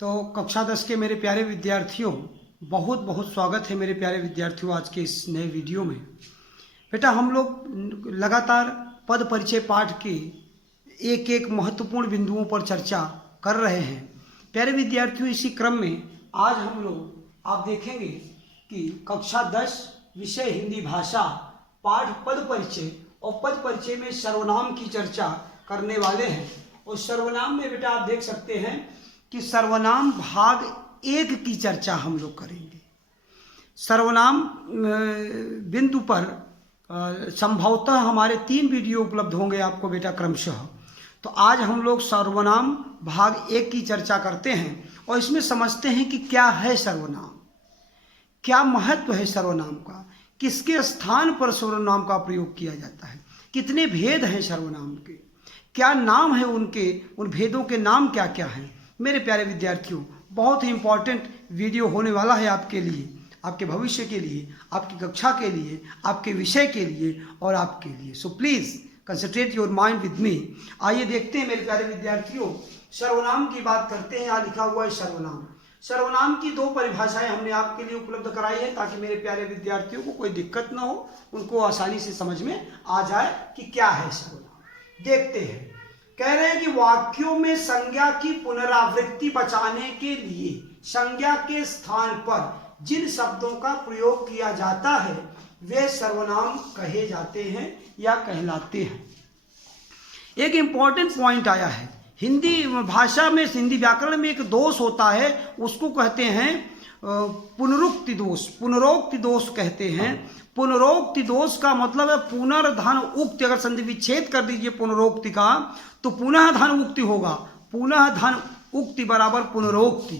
तो कक्षा 10 के मेरे प्यारे विद्यार्थियों, बहुत बहुत स्वागत है मेरे प्यारे विद्यार्थियों आज के इस नए वीडियो में। बेटा, हम लोग लगातार पद परिचय पाठ के एक एक महत्वपूर्ण बिंदुओं पर चर्चा कर रहे हैं। प्यारे विद्यार्थियों, इसी क्रम में आज हम लोग आप देखेंगे कि कक्षा 10 विषय हिंदी भाषा पाठ पद परिचय और पद परिचय में सर्वनाम की चर्चा करने वाले हैं। और सर्वनाम में बेटा आप देख सकते हैं कि सर्वनाम भाग 1 की चर्चा हम लोग करेंगे। सर्वनाम बिंदु पर संभवतः हमारे 3 वीडियो उपलब्ध होंगे आपको बेटा क्रमशः। तो आज हम लोग सर्वनाम भाग 1 की चर्चा करते हैं और इसमें समझते हैं कि क्या है सर्वनाम, क्या महत्व है सर्वनाम का, किसके स्थान पर सर्वनाम का प्रयोग किया जाता है, कितने भेद हैं सर्वनाम के, क्या नाम है उनके, उन भेदों के नाम क्या क्या हैं। मेरे प्यारे विद्यार्थियों, बहुत ही इंपॉर्टेंट वीडियो होने वाला है आपके लिए, आपके भविष्य के लिए, आपकी कक्षा के लिए, आपके विषय के लिए और आपके लिए। So please concentrate your mind with me. आइए देखते हैं मेरे प्यारे विद्यार्थियों, सर्वनाम की बात करते हैं। यहाँ लिखा हुआ है सर्वनाम। सर्वनाम की 2 परिभाषाएं हमने आपके लिए उपलब्ध कराई है ताकि मेरे प्यारे विद्यार्थियों को कोई दिक्कत ना हो, उनको आसानी से समझ में आ जाए कि क्या है सर्वनाम। देखते हैं। कह रहे हैं कि वाक्यों में संज्ञा की पुनरावृत्ति बचाने के लिए संज्ञा के स्थान पर जिन शब्दों का प्रयोग किया जाता है वे सर्वनाम कहे जाते हैं या कहलाते हैं। एक इंपॉर्टेंट पॉइंट आया है। हिंदी भाषा में, हिंदी व्याकरण में एक दोष होता है, उसको कहते हैं पुनरुक्ति दोष, पुनरोक्ति दोष कहते हैं। पुनरोक्ति दोष का मतलब है पुनर्धन उक्ति। अगर संधि विच्छेद कर दीजिए पुनरोक्ति का तो पुनः धन उक्ति होगा। पुनः धन उक्ति बराबर पुनरोक्ति।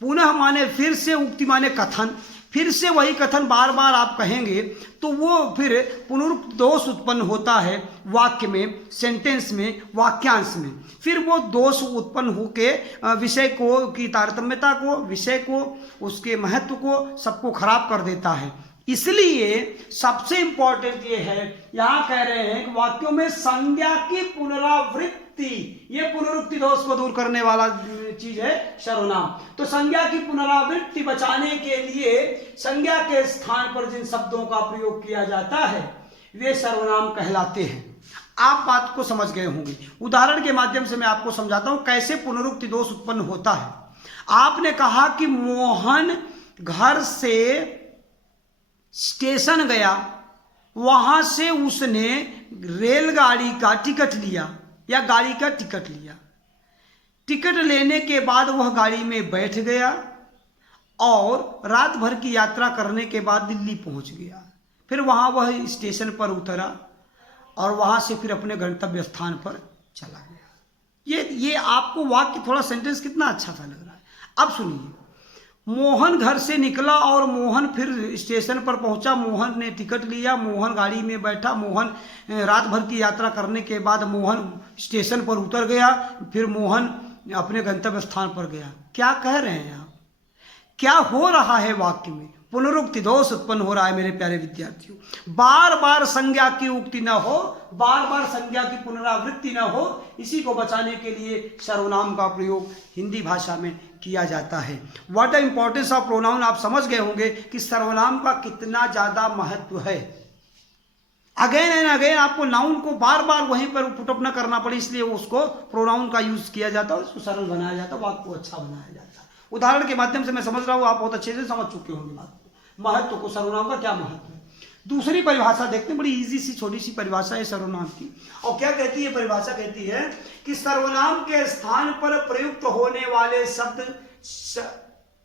पुनः माने फिर से, उक्ति माने कथन, फिर से वही कथन बार बार आप कहेंगे तो वो फिर पुनरुक्त दोष उत्पन्न होता है वाक्य में, सेंटेंस में, वाक्यांश में। फिर वो दोष उत्पन्न होके विषय को की तारतम्यता को, विषय को, उसके महत्व को, सबको खराब कर देता है। इसलिए सबसे इंपॉर्टेंट ये है, यहां कह रहे हैं कि वाक्यों में संज्ञा की पुनरावृत्ति, ये पुनरुक्ति दोष को दूर करने वाला चीज है सर्वनाम। तो संज्ञा की पुनरावृत्ति बचाने के लिए संज्ञा के स्थान पर जिन शब्दों का प्रयोग किया जाता है वे सर्वनाम कहलाते हैं। आप बात को समझ गए होंगे। उदाहरण के माध्यम से मैं आपको समझाता हूं कैसे पुनरुक्ति दोष उत्पन्न होता है। आपने कहा कि मोहन घर से स्टेशन गया, वहां से उसने रेलगाड़ी का टिकट लिया या गाड़ी का टिकट लिया। टिकट लेने के बाद वह गाड़ी में बैठ गया और रात भर की यात्रा करने के बाद दिल्ली पहुंच गया। फिर वहां वह स्टेशन पर उतरा और वहां से फिर अपने गंतव्य स्थान पर चला गया। ये आपको वाक्य, थोड़ा सेंटेंस कितना अच्छा सा लग रहा है। अब सुनिए, मोहन घर से निकला और मोहन फिर स्टेशन पर पहुंचा। मोहन ने टिकट लिया, मोहन गाड़ी में बैठा, मोहन रात भर की यात्रा करने के बाद मोहन स्टेशन पर उतर गया, फिर मोहन अपने गंतव्य स्थान पर गया। क्या कह रहे हैं आप? क्या हो रहा है वाक्य में? पुनरुक्ति दोष उत्पन्न हो रहा है मेरे प्यारे विद्यार्थियों। बार बार संज्ञा की उक्ति न हो, बार बार संज्ञा की पुनरावृत्ति न हो, इसी को बचाने के लिए सर्वनाम का प्रयोग हिंदी भाषा में किया जाता है। What the importance of pronoun, आप समझ गए होंगे कि सर्वनाम का कितना ज्यादा महत्व है। अगेन एंड अगेन आपको नाउन को बार बार वहीं पर पुटअप न करना पड़े, इसलिए उसको प्रोनाउन का यूज किया जाता है, उसको सरल बनाया जाता है, वाक्य को अच्छा बनाया जाता है। उदाहरण के माध्यम से मैं समझ रहा हूं, आप बहुत अच्छे से समझ चुके होंगे बात को, महत्व को, सर्वनाम का क्या महत्व है। दूसरी परिभाषा देखते हैं, बड़ी इजी सी छोटी सी परिभाषा है सर्वनाम की। और क्या कहती है परिभाषा? कहती है कि सर्वनाम के स्थान पर प्रयुक्त होने वाले शब्द,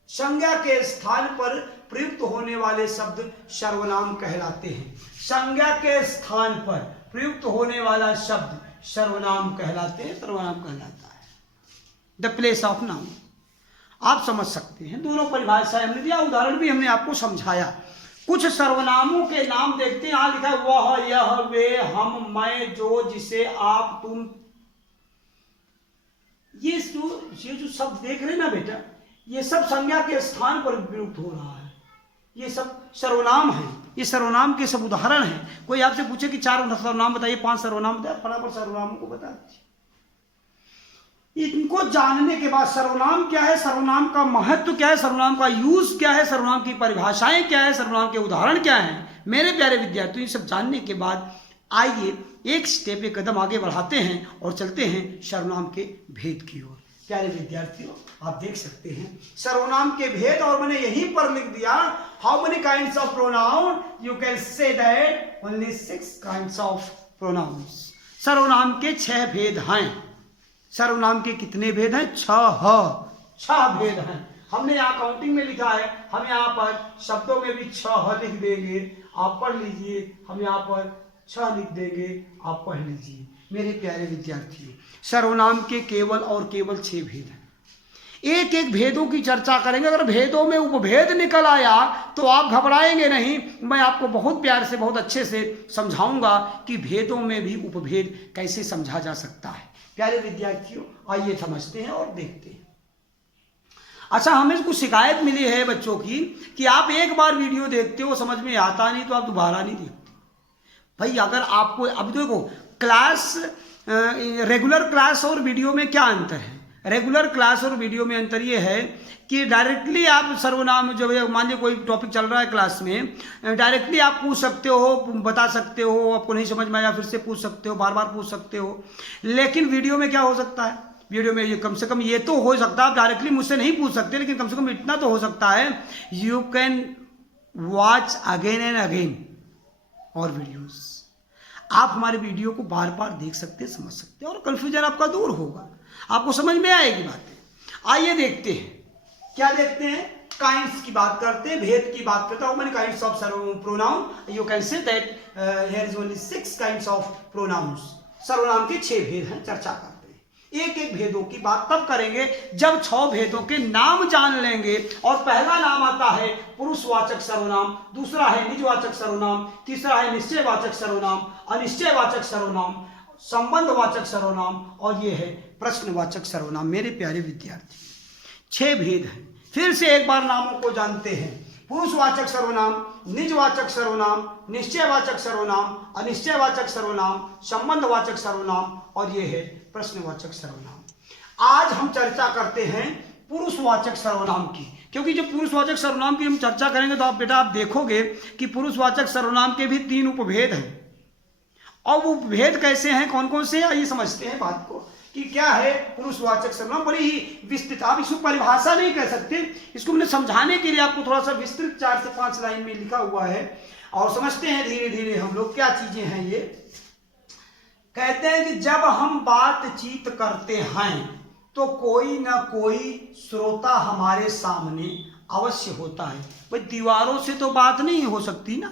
संज्ञा के स्थान पर प्रयुक्त होने वाले शब्द सर्वनाम कहलाते हैं। संज्ञा के स्थान पर प्रयुक्त होने वाला शब्द सर्वनाम कहलाते हैं, सर्वनाम कहलाता है। द प्लेस ऑफ नाउन, आप समझ सकते हैं। दोनों परिभाषाएं हमने दिया, उदाहरण भी हमने आपको समझाया। कुछ सर्वनामों के नाम देखते हैं। यहां लिखा है वह, यह, वे, हम, मैं, जो, जिसे, आप, तुम। ये जो शब्द देख रहे हैं ना बेटा, ये सब संज्ञा के स्थान पर प्रयुक्त हो रहा है। ये सब सर्वनाम है, ये सर्वनाम के सब उदाहरण हैं। कोई आपसे पूछे कि 4 सर्वनाम बताइए, 5 सर्वनाम बताइए, फटाफट सर्वनामों को बता दीजिए। इनको जानने के बाद सर्वनाम क्या है, सर्वनाम का महत्व क्या है, सर्वनाम का यूज क्या है, सर्वनाम की परिभाषाएं क्या है, सर्वनाम के उदाहरण क्या हैं, मेरे प्यारे विद्यार्थियों, ये सब जानने के बाद आइए एक स्टेप, एक कदम आगे बढ़ाते हैं और चलते हैं सर्वनाम के भेद की ओर। प्यारे विद्यार्थियों, आप देख सकते हैं सर्वनाम के भेद, और मैंने यहीं पर लिख दिया how many kinds of pronoun, you can say that only 6 kinds of pronouns. सर्वनाम के 6 भेद हैं। सर्वनाम के कितने भेद हैं? 6 भेद हैं। हमने यहाँ काउंटिंग में लिखा है, हम यहाँ पर शब्दों में भी 6 लिख देंगे, आप पढ़ लीजिए। हम यहाँ पर 6 लिख देंगे, आप पढ़ लीजिए। मेरे प्यारे विद्यार्थियों, सर्वनाम के केवल और केवल 6 भेद हैं। एक एक भेदों की चर्चा करेंगे। अगर भेदों में उपभेद निकल आया तो आप घबराएंगे नहीं, मैं आपको बहुत प्यार से, बहुत अच्छे से समझाऊंगा कि भेदों में भी उपभेद कैसे समझा जा सकता है। प्यारे विद्यार्थियों, आइए समझते हैं और देखते हैं। अच्छा, हमें कुछ शिकायत मिली है बच्चों की कि आप एक बार वीडियो देखते हो, समझ में आता नहीं तो आप दोबारा नहीं देखते। भाई, अगर आपको, अब देखो, क्लास, रेगुलर क्लास और वीडियो में क्या अंतर है? रेगुलर क्लास और वीडियो में अंतर ये है कि डायरेक्टली आप सर्वनाम, जो मान लीजिए कोई टॉपिक चल रहा है क्लास में, डायरेक्टली आप पूछ सकते हो, बता सकते हो, आपको नहीं समझ में आया फिर से पूछ सकते हो, बार बार पूछ सकते हो। लेकिन वीडियो में क्या हो सकता है? वीडियो में ये कम से कम ये तो हो सकता है, आप डायरेक्टली मुझसे नहीं पूछ सकते, लेकिन कम से कम इतना तो हो सकता है, you can watch again and again और वीडियोस। आप हमारे वीडियो को बार बार देख सकते हैं, समझ सकते हैं, और कंफ्यूजन आपका दूर होगा, आपको समझ में आएगी बातें। आइए देखते हैं, क्या देखते हैं? काइंड्स की बात करते हैं, भेद की बात करते हैं। मैंने kinds of pronoun, you can say that here is only 6 kinds of pronouns. सर्वनाम के 6 भेद हैं, चर्चा करते हैं। एक एक भेदों की बात तब करेंगे जब 6 भेदों के नाम जान लेंगे। और पहला नाम आता है पुरुषवाचक सर्वनाम, दूसरा है निजवाचक सर्वनाम, तीसरा है निश्चयवाचक सर्वनाम, अनिश्चयवाचक सर्वनाम, संबंधवाचक सर्वनाम, और ये है प्रश्नवाचक सर्वनाम। मेरे प्यारे विद्यार्थी, 6 भेद हैं। फिर से एक बार नामों को जानते हैं। पुरुषवाचक सर्वनाम, निजवाचक सर्वनाम, निश्चयवाचक सर्वनाम, अनिश्चयवाचक सर्वनाम, संबंधवाचक सर्वनाम, और ये है प्रश्नवाचक सर्वनाम। आज हम चर्चा करते हैं पुरुषवाचक सर्वनाम की, क्योंकि जब पुरुषवाचक सर्वनाम की हम चर्चा करेंगे तो आप बेटा आप देखोगे कि पुरुषवाचक सर्वनाम के भी 3 उपभेद हैं। और वो भेद कैसे हैं, कौन कौन से हैं, आइए समझते हैं बात को कि क्या है पुरुषवाचक सर्वनाम। बड़ी ही विस्तृत, आप इसको परिभाषा नहीं कह सकते, इसको मैंने समझाने के लिए आपको थोड़ा सा विस्तृत 4 से 5 लाइन में लिखा हुआ है, और समझते हैं धीरे धीरे हम लोग क्या चीजें हैं ये। कहते हैं कि जब हम बातचीत करते हैं तो कोई ना कोई श्रोता हमारे सामने अवश्य होता है। भाई, दीवारों से तो बात नहीं हो सकती ना।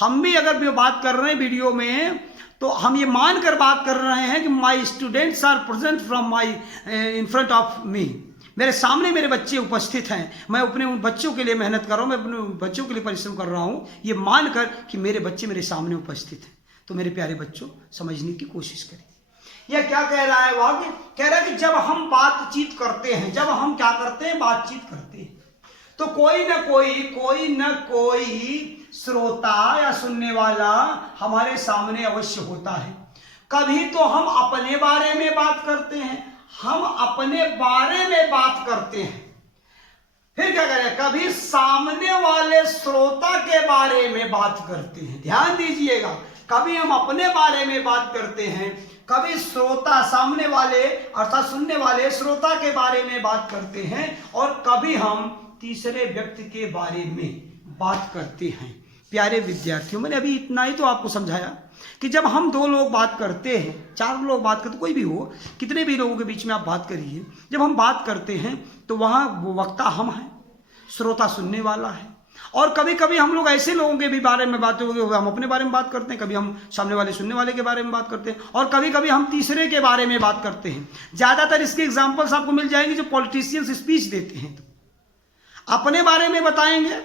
हम भी अगर बात कर रहे हैं वीडियो में तो हम ये मानकर बात कर रहे हैं कि my students are present from my in front of me, मेरे सामने मेरे बच्चे उपस्थित हैं, मैं अपने उन बच्चों के लिए मेहनत कर रहा हूँ, मैं अपने बच्चों के लिए परिश्रम कर रहा हूँ, ये मानकर कि मेरे बच्चे मेरे सामने उपस्थित हैं। तो मेरे प्यारे बच्चों, समझने की कोशिश करें। यह क्या कह रहा है? वाक्य कह रहा है कि जब हम बातचीत करते हैं, जब हम क्या करते हैं? बातचीत करते हैं, तो कोई न कोई श्रोता या सुनने वाला हमारे सामने अवश्य होता है। कभी तो हम अपने बारे में बात करते हैं, हम अपने बारे में बात करते हैं। फिर क्या करें? कभी सामने वाले श्रोता के बारे में बात करते हैं। ध्यान दीजिएगा, कभी हम अपने बारे में बात करते हैं, कभी श्रोता, सामने वाले अर्थात सुनने वाले श्रोता के बारे में बात करते हैं, और कभी हम तीसरे व्यक्ति के बारे में बात करते हैं। प्यारे विद्यार्थियों, मैंने अभी इतना ही तो आपको समझाया कि जब हम 2 लोग बात करते हैं, 4 लोग बात करते, कोई भी हो, कितने भी लोगों के बीच में आप बात करिए, जब हम बात करते हैं तो वहाँ वो वक्ता हम हैं, श्रोता सुनने वाला है। और कभी कभी हम लोग ऐसे लोगों के भी बारे में बात होगी, हम अपने बारे में बात करते हैं, कभी हम सामने वाले सुनने वाले के बारे में बात करते हैं, और कभी कभी हम तीसरे के बारे में बात करते हैं। ज़्यादातर इसके एग्जाम्पल्स आपको मिल जाएंगे जो पॉलिटिशियंस स्पीच देते हैं, तो अपने बारे में बताएंगे,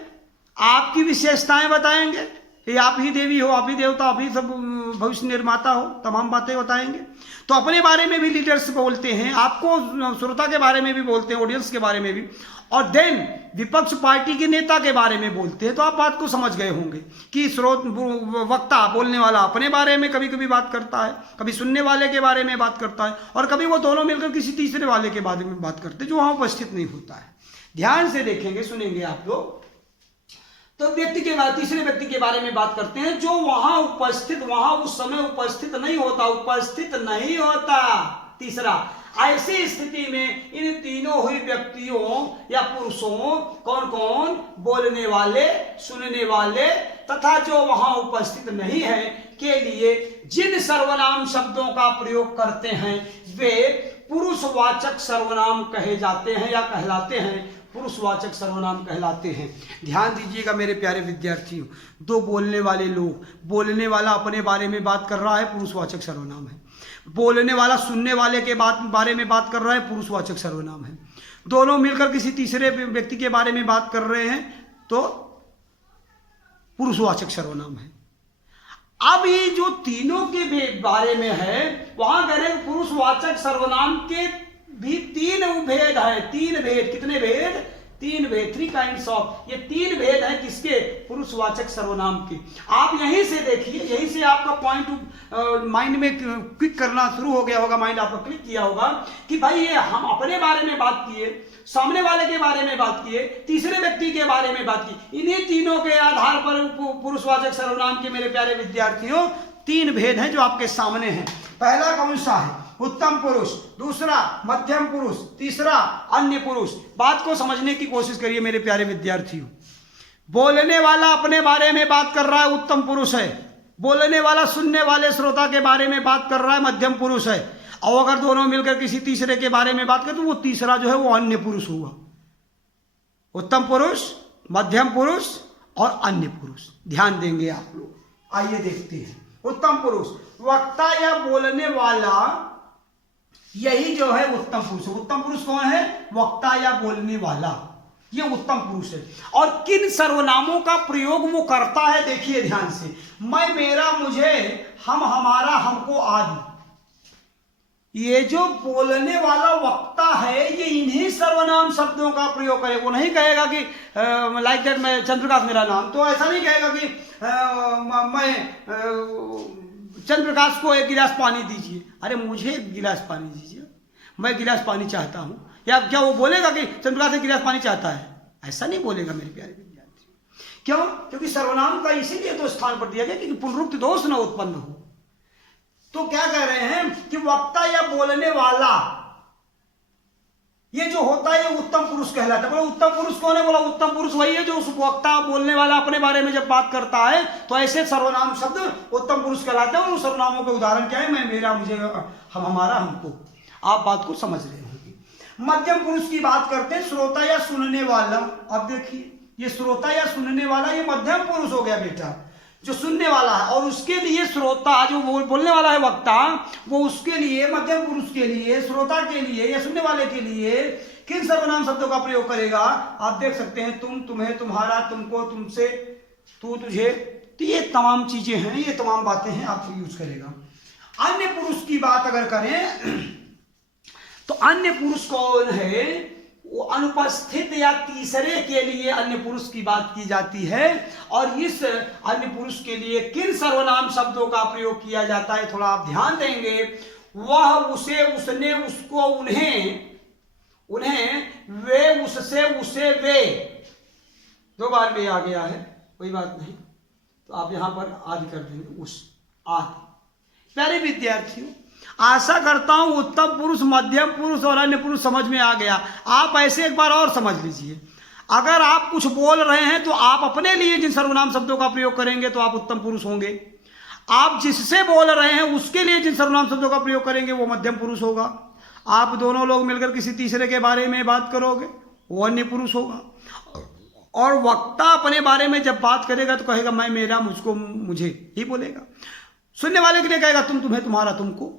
आपकी विशेषताएं बताएंगे, ये आप ही देवी हो, आप ही देवता, आप ही सब भविष्य निर्माता हो, तमाम बातें बताएंगे। तो अपने बारे में भी लीडर्स बोलते हैं, आपको श्रोता के बारे में भी बोलते हैं, ऑडियंस के बारे में भी, और देन विपक्ष पार्टी के नेता के बारे में बोलते हैं। तो आप बात को समझ गए होंगे कि वक्ता बोलने वाला अपने बारे में कभी कभी बात करता है, कभी सुनने वाले के बारे में बात करता है, और कभी वो दोनों मिलकर किसी तीसरे वाले के बारे में बात करते हैं जो वहां उपस्थित नहीं होता है। ध्यान से देखेंगे, सुनेंगे आप लोग। तो व्यक्ति के बाद तीसरे व्यक्ति के बारे में बात करते हैं जो वहां उस समय उपस्थित नहीं होता। तीसरा, ऐसी स्थिति में इन तीनों हुई व्यक्तियों या पुरुषों, कौन कौन, बोलने वाले, सुनने वाले तथा जो वहां उपस्थित नहीं है, के लिए जिन सर्वनाम शब्दों का प्रयोग करते हैं वे पुरुषवाचक सर्वनाम कहे जाते हैं या कहलाते हैं, पुरुषवाचक सर्वनाम कहलाते हैं। ध्यान दीजिएगा मेरे प्यारे विद्यार्थियों, दो बोलने वाले लोग, बोलने वाला अपने बारे में बात कर रहा है, पुरुषवाचक सर्वनाम है। बोलने वाला सुनने वाले के बारे में बात कर रहा है, पुरुषवाचक सर्वनाम है। दोनों मिलकर किसी तीसरे व्यक्ति के बारे में बात कर रहे हैं तो पुरुषवाचक सर्वनाम है। अब ये जो तीनों के बारे में है, वहां कह रहे पुरुषवाचक सर्वनाम के भी तीन भेद है। तीन भेद, कितने भेद? तीन भेद, 3 काइंड्स ऑफ। ये तीन भेद है किसके? पुरुषवाचक सर्वनाम के। आप यहीं से देखिए, यहीं से आपका पॉइंट माइंड में क्लिक करना शुरू हो गया होगा, माइंड आपका क्लिक किया होगा कि भाई ये हम अपने बारे में बात किए, सामने वाले के बारे में बात किए, तीसरे व्यक्ति के बारे में बात की। इन्हीं तीनों के आधार पर पुरुषवाचक सर्वनाम के मेरे प्यारे विद्यार्थियों तीन भेद हैं जो आपके सामने हैं। पहला कौन सा है? उत्तम पुरुष, दूसरा मध्यम पुरुष, तीसरा अन्य पुरुष। बात को समझने की कोशिश करिए मेरे प्यारे विद्यार्थियों। बोलने वाला अपने बारे में बात कर रहा है, उत्तम पुरुष है। बोलने वाला सुनने वाले श्रोता के बारे में बात कर रहा है, मध्यम पुरुष है। और अगर दोनों मिलकर किसी तीसरे के बारे में बात करें तो वो तीसरा जो है वो अन्य पुरुष हुआ। उत्तम पुरुष, मध्यम पुरुष और अन्य पुरुष। ध्यान देंगे आप लोग। आइए देखते हैं। उत्तम पुरुष, वक्ता या बोलने वाला, यही जो है उत्तम पुरुष है। उत्तम पुरुष कौन है? वक्ता या बोलने वाला, ये उत्तम पुरुष है। और किन सर्वनामों का प्रयोग वो करता है देखिए ध्यान से। मैं, मेरा, मुझे, हम, हमारा, हमको आदि। ये जो बोलने वाला वक्ता है ये इन्हीं सर्वनाम शब्दों का प्रयोग करे। वो नहीं कहेगा कि लाइक दैट मैं चंद्रप्रकाश मेरा नाम, तो ऐसा नहीं कहेगा कि मैं चंद्रप्रकाश को एक गिलास पानी दीजिए। अरे मुझे एक गिलास पानी दीजिए, मैं गिलास पानी चाहता हूं। या क्या वो बोलेगा कि चंद्रप्रकाश एक गिलास पानी चाहता है? ऐसा नहीं बोलेगा मेरे प्यारे विद्यार्थी। क्यों? क्योंकि सर्वनाम का इसीलिए तो स्थान पर दिया गया कि पुनरुक्त दोष न उत्पन्न हो। तो क्या कह रहे हैं कि वक्ता या बोलने वाला ये जो होता है ये उत्तम पुरुष कहलाता है। बोला उत्तम पुरुष कौन है? बोला उत्तम पुरुष वही है जो उस वक्ता बोलने वाला अपने बारे में जब बात करता है तो ऐसे सर्वनाम शब्द उत्तम पुरुष कहलाते हैं। और उन सर्वनामों के उदाहरण क्या है? मैं, मेरा, मुझे, हम, हमारा, हमको। आप बात को समझ रहे होंगे। मध्यम पुरुष की बात करते हैं, श्रोता या सुनने वाला। अब देखिए ये श्रोता या सुनने वाला ये मध्यम पुरुष हो गया बेटा, जो सुनने वाला है। और उसके लिए श्रोता जो बोलने वाला है वक्ता, वो उसके लिए, मध्यम पुरुष के लिए, श्रोता के लिए या सुनने वाले के लिए किन सर्वनाम शब्दों का प्रयोग करेगा? आप देख सकते हैं, तुम, तुम्हें, तुम्हारा, तुमको, तुमसे, तू, तुझे। तो ये तमाम चीजें हैं, ये तमाम बातें हैं आप यूज करेगा। अन्य पुरुष की बात अगर करें तो अन्य पुरुष कौन है? वो अनुपस्थित या तीसरे के लिए अन्य पुरुष की बात की जाती है। और इस अन्य पुरुष के लिए किन सर्वनाम शब्दों का प्रयोग किया जाता है थोड़ा आप ध्यान देंगे। वह, उसे, उसने, उसको, उन्हें, वे, उससे, उसे, वे। 2 बार वे आ गया है, कोई बात नहीं, तो आप यहां पर आदि कर देंगे, उस, आदि। प्यारे विद्यार्थियों, आशा करता हूं उत्तम पुरुष, मध्यम पुरुष और अन्य पुरुष समझ में आ गया। आप ऐसे एक बार और समझ लीजिए। अगर आप कुछ बोल रहे हैं तो आप अपने लिए जिन सर्वनाम शब्दों का प्रयोग करेंगे तो आप उत्तम पुरुष होंगे। आप जिससे बोल रहे हैं उसके लिए जिन सर्वनाम शब्दों का प्रयोग करेंगे वो मध्यम पुरुष होगा। आप दोनों लोग मिलकर किसी तीसरे के बारे में बात करोगे वो अन्य पुरुष होगा। और वक्ता अपने बारे में जब बात करेगा तो कहेगा मैं, मेरा, मुझको, मुझे ही बोलेगा। सुनने वाले के लिए कहेगा तुम, तुम्हें, तुम्हारा, तुमको।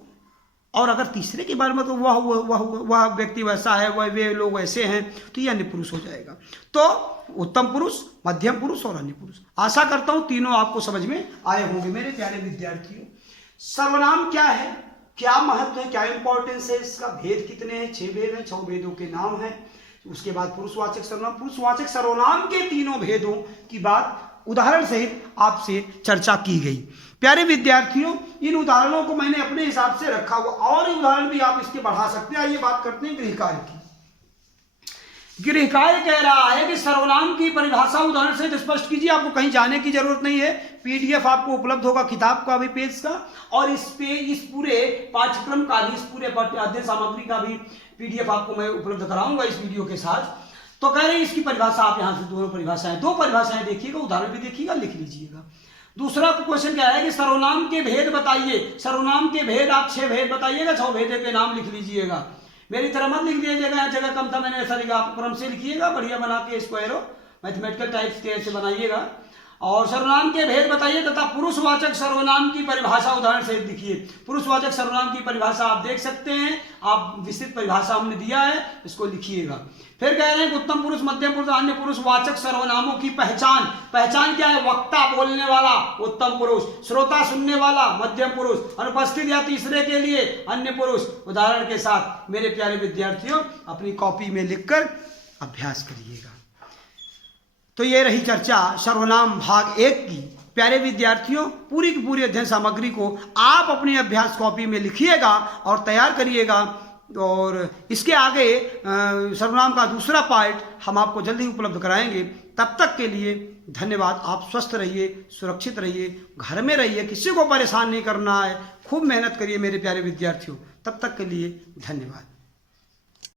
और अगर तीसरे के बारे में तो वह व्यक्ति वैसा है, वह, वे लोग ऐसे हैं, तो ये अन्य पुरुष हो जाएगा। तो उत्तम पुरुष, मध्यम पुरुष और अन्य पुरुष। आशा करता हूं तीनों आपको समझ में आए होंगे मेरे प्यारे विद्यार्थियों। सर्वनाम क्या है, क्या महत्व है, क्या इंपॉर्टेंस है इसका, भेद कितने हैं, 6 भेद हैं, 6 भेदों के नाम हैं। उसके बाद पुरुषवाचक सर्वनाम, पुरुषवाचक सर्वनाम के तीनों भेदों की बात उदाहरण सहित आपसे चर्चा की गई। प्यारे विद्यार्थियों, इन उदाहरणों को मैंने अपने हिसाब से रखा हुआ, और उदाहरण भी आप इसके बढ़ा सकते हैं। आइए बात करते हैं गृहकार्य की। गृहकार्य कह रहा है कि सर्वनाम की परिभाषा उदाहरण से स्पष्ट कीजिए। आपको कहीं जाने की जरूरत नहीं है, पीडीएफ आपको उपलब्ध होगा किताब का भी, पेज का, और इस पूरे पाठ्यक्रम का भी, इस पूरे अध्ययन सामग्री का भी पीडीएफ आपको मैं उपलब्ध कराऊंगा इस वीडियो के साथ। तो कह रहे हैं इसकी परिभाषा आप यहाँ से दोनों परिभाषाएं, 2 परिभाषाएं देखिएगा, उदाहरण भी देखिएगा, लिख लीजिएगा। दूसरा क्वेश्चन क्या है कि सर्वनाम के भेद बताइए। सर्वनाम के भेद आप 6 भेद बताइएगा, 6 भेद के नाम लिख लीजिएगा। मेरी तरह मत लिख दीजिएगा, यहाँ जगह कम था मैंने ऐसा लिखा, आप क्रम से लिखिएगा, बढ़िया बना के इसको एरो मैथमेटिकल टाइप्स के ऐसे बनाइएगा। और सर्वनाम के भेद बताइए तथा पुरुषवाचक सर्वनाम की परिभाषा उदाहरण से लिखिए। पुरुषवाचक सर्वनाम की परिभाषा आप देख सकते हैं, आप विस्तृत परिभाषा हमने दिया है, इसको लिखिएगा। फिर कह रहे हैं उत्तम पुरुष, मध्यम पुरुष, अन्य पुरुषवाचक सर्वनामों की पहचान। पहचान क्या है? वक्ता बोलने वाला उत्तम पुरुष, श्रोता सुनने वाला मध्यम पुरुष, अनुपस्थित या तीसरे के लिए अन्य पुरुष। उदाहरण के साथ मेरे प्यारे विद्यार्थियों अपनी कॉपी में लिखकर अभ्यास करिएगा। तो ये रही चर्चा सर्वनाम भाग 1 की। प्यारे विद्यार्थियों, पूरी की पूरी अध्ययन सामग्री को आप अपनी अभ्यास कॉपी में लिखिएगा और तैयार करिएगा, और इसके आगे सर्वनाम का दूसरा पार्ट हम आपको जल्दी उपलब्ध कराएंगे। तब तक के लिए धन्यवाद। आप स्वस्थ रहिए, सुरक्षित रहिए, घर में रहिए, किसी को परेशान नहीं करना है, खूब मेहनत करिए मेरे प्यारे विद्यार्थियों। तब तक के लिए धन्यवाद।